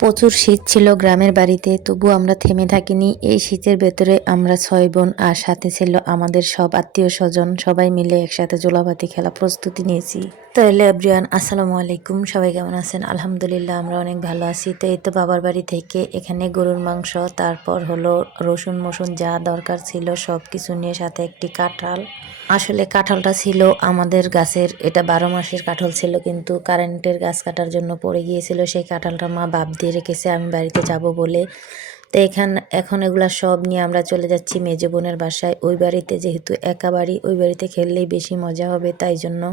প্রচুর শীত ছিল গ্রামের বাড়িতে, তবু আমরা থেমে থাকিনি। এই শীতের ভেতরে আমরা ৬ বোন আর সাথে ছিল আমাদের সব আত্মীয়-স্বজন, সবাই মিলে একসাথে জোলাপাতি খেলা প্রস্তুতি নিয়েছি। তো হ্যালো এভরিওয়ান, আসসালামু আলাইকুম। সবাই কেমন আছেন? আলহামদুলিল্লাহ আমরা অনেক ভালো আছি। তো এই তো বাবার বাড়ি থেকে এখানে গরুর মাংস, তারপর হলো রসুন যা দরকার ছিল সব কিছু নিয়ে, সাথে একটি কাঁঠাল। আসলে কাঁঠালটা ছিল আমাদের গাছের, এটা ১২ মাসের কাঁঠাল ছিল, কিন্তু কারেন্টের গাছ কাটার জন্য পড়ে গিয়েছিল। সেই কাঁঠালটা মা বাপ দিয়ে রেখেছে আমি বাড়িতে যাব বলে। তো এখন এগুলা সব নিয়ে আমরা চলে যাচ্ছি মেজো বোনের বাসায়। ওই বাড়িতে যেহেতু একা বাড়ি, ওই বাড়িতে খেললেই বেশি মজা হবে, তাই জন্য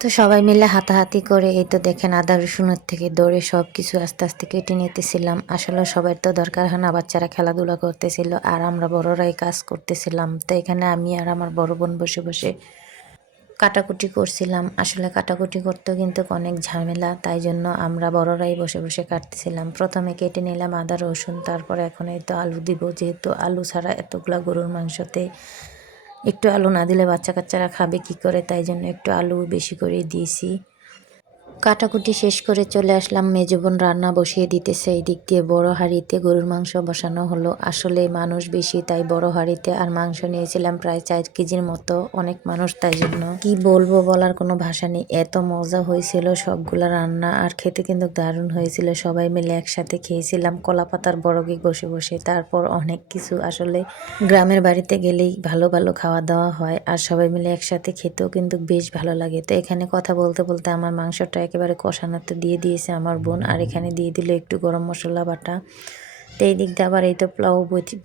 তো সবাই মিলে হাতাহাতি করে এই তো দেখেন আদা রসুনের থেকে দৌড়ে সব কিছু আস্তে আস্তে কেটে নিতেছিলাম। আসলে সবার তো দরকার হয় না, বাচ্চারা খেলাধুলা করতেছিল আর আমরা বড়রাই কাজ করতেছিলাম। তো এখানে আমি আর আমার বড় বোন বসে বসে কাটাকুটি করছিলাম। আসলে কাটাকুটি করতেও কিন্তু অনেক ঝামেলা, তাই জন্য আমরা বড়রাই বসে বসে কাটতেছিলাম। প্রথমে কেটে নিলাম আদা রসুন, তারপরে এখন এই তো আলু দিব, যেহেতু আলু ছাড়া এতগুলা গরুর মাংসতে একটু আলু না দিলে বাচ্চা কাচ্চারা খাবে কি করে, তাই জন্য একটু আলু বেশি করে দিয়েছি। কাটাকুটি শেষ করে চলে আসলাম, মেজো বোন রান্না বসিয়ে দিতেছে। এই দিক দিয়ে বড় হাঁড়িতে গরুর মাংস বসানো হলো। আসলে মানুষ বেশি, তাই বড় হাঁড়িতে, আর মাংস নিয়েছিলাম প্রায় ৪ কেজির মতো। অনেক মানুষ, তাই জন্য কি বলবো, বলার কোনো ভাষা নেই। এত মজা হয়েছিল সবগুলা রান্না, আর খেতে কিন্তু দারুণ হয়েছিল। সবাই মিলে একসাথে খেয়েছিলাম কলা পাতার বরগে বসে বসে। তারপর অনেক কিছু, আসলে গ্রামের বাড়িতে গেলেই ভালো ভালো খাওয়া দাওয়া হয়, আর সবাই মিলে একসাথে খেতেও কিন্তু বেশ ভালো লাগে। তো এখানে কথা বলতে বলতে আমার মাংসটা একেবারে কষানোতে দিয়ে দিয়েছে আমার বোন, আর এখানে দিয়ে দিল একটু গরম মশলা বাটা। তো এই দিক দিয়ে আবার এই তো পোলাও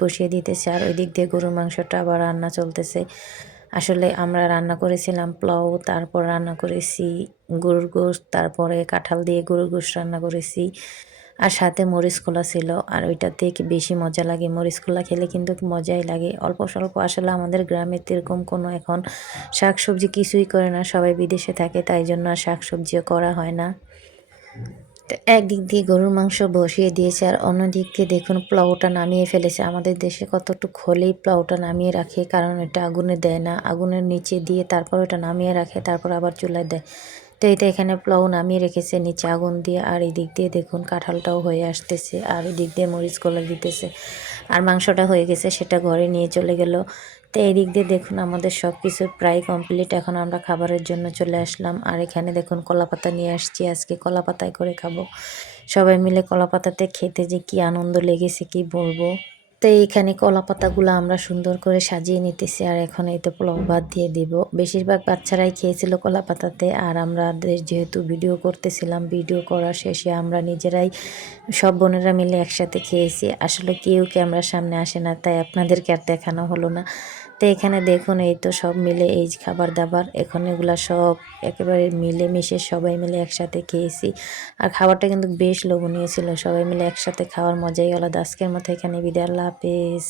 বসিয়ে দিতেছে, আর ওই দিক দিয়ে গরুর মাংসটা আবার রান্না চলতেছে। আসলে আমরা রান্না করেছিলাম পোলাও, তারপর রান্না করেছি গরুর গোশত, তারপরে কাঁঠাল দিয়ে গরুর গোশত রান্না করেছি, আর সাথে মরিচ খোলা ছিল। আর ওইটাতে বেশি মজা লাগে, মরিচ খোলা খেলে কিন্তু মজাই লাগে। অল্প স্বল্প, আসলে আমাদের গ্রামে এরকম কোনো এখন শাকসবজি কিছুই করে না, সবাই বিদেশে থাকে, তাই জন্য আর শাকসবজিও করা হয় না। তো একদিক দিয়ে গরুর মাংস বসিয়ে দিয়েছে, আর অন্য দিক দিয়ে দেখুন পোলাওটা নামিয়ে ফেলেছে। আমাদের দেশে কতটুকু হলেই পোলাওটা নামিয়ে রাখে, কারণ এটা আগুনে দেয় না, আগুনের নিচে দিয়ে তারপর ওটা নামিয়ে রাখে, তারপর আবার চুলায় দেয়। তো এটা এখানে পোলাও নামিয়ে রেখেছে নিচে আগুন দিয়ে, আর এই দিক দিয়ে দেখুন কাঁঠালটাও হয়ে আসতেছে, আর এই দিক দিয়ে মরিচ কলা দিতেছে, আর মাংসটা হয়ে গেছে, সেটা ঘরে নিয়ে চলে গেল। তো এই দিক দিয়ে দেখুন আমাদের সব কিছু প্রায় কমপ্লিট। এখন আমরা খাবারের জন্য চলে আসলাম, আর এখানে দেখুন কলাপাতা নিয়ে আসছি, আজকে কলাপাতায় করে খাবো। সবাই মিলে কলাপাতাতে খেতে যে কি আনন্দ লেগেছে কি বলবো। তো এইখানে কলা পাতাগুলো আমরা সুন্দর করে সাজিয়ে নিতেছি, আর এখন এই তো পোলাও ভাত দিয়ে দিব। বেশিরভাগ বাচ্চারাই খেয়েছিল কলা পাতাতে, আর আমাদের যেহেতু ভিডিও করতেছিলাম, ভিডিও করা শেষে আমরা নিজেরাই সব বোনেরা মিলে একসাথে খেয়েছি। আসলে কেউ ক্যামেরার সামনে আসে না, তাই আপনাদেরকে আর দেখানো হলো না। তো এখানে দেখুন এই তো সব মিলে এই খাবার দাবার, এখন এগুলা সব একেবারে মিলে মিশে সবাই মিলে একসাথে খেয়েছি। আর খাবারটা কিন্তু বেশ লোভনীয় ছিল, সবাই মিলে একসাথে খাওয়ার মজাই আলাদা। আজকের মতো এখানে বিদায়, আল্লাহ হাফেজ।